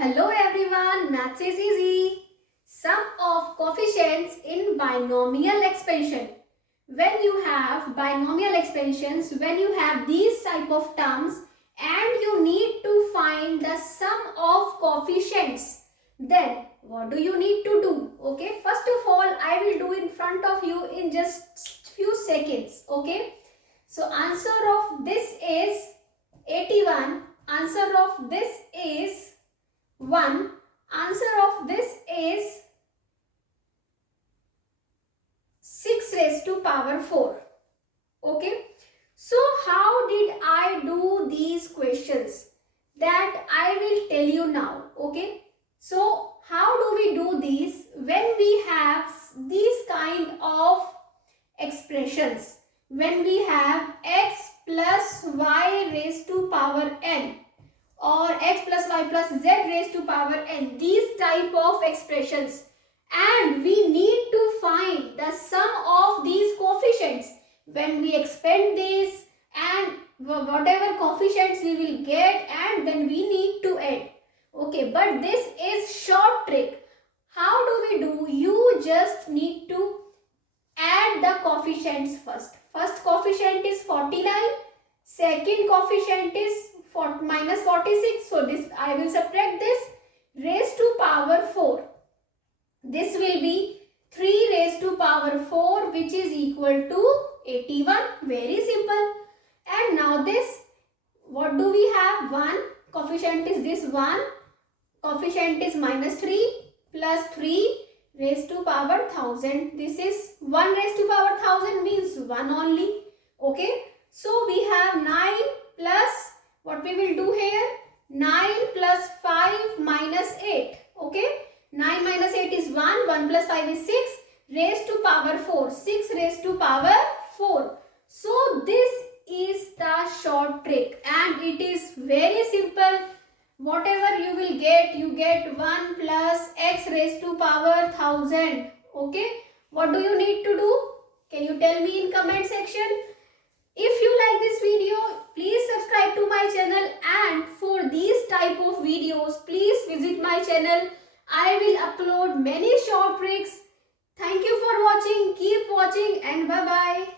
Hello everyone, Maths is easy. Sum of coefficients in binomial expansion. When you have binomial expansions, when you have these type of terms and you need to find the sum of coefficients, then what do you need to do? Okay, first of all, I will do in front of you in just few seconds. Okay, so answer of this is 81. Answer of this is 1. Answer of this is 6 raised to power 4. Okay. So how did I do these questions? That I will tell you now. Okay. So how do we do these when we have these kind of expressions? When we have x plus y raised to power n, or x plus y plus z raised to power n, these type of expressions, and we need to find the sum of these coefficients. When we expand this and whatever coefficients we will get, and then we need to add. Okay, but this is short trick. How do we do? You just need to add the coefficients first. First coefficient is 49, second coefficient is minus 46. So this I will subtract this, raised to power 4. This will be 3 raised to power 4, which is equal to 81. Very simple. And now this, what do we have? 1. Coefficient is this 1. Coefficient is minus 3 plus 3 raised to power 1000. This is 1 raised to power 1000 means 1 only. Okay. So we have 9 plus, what we will do here? 9 plus 5 minus 8. Okay. 9 minus 8 is 1. 1 plus 5 is 6 raised to power 4. 6 raised to power 4. So this is the short trick and it is very simple. Whatever you will get, you get 1 plus x raised to power 1000. Okay. What do you need to do? Can you tell me in comment section? If you like this video, please subscribe to my channel, and for these type of videos, please visit my channel. I will upload many short tricks. Thank you for watching. Keep watching and bye-bye.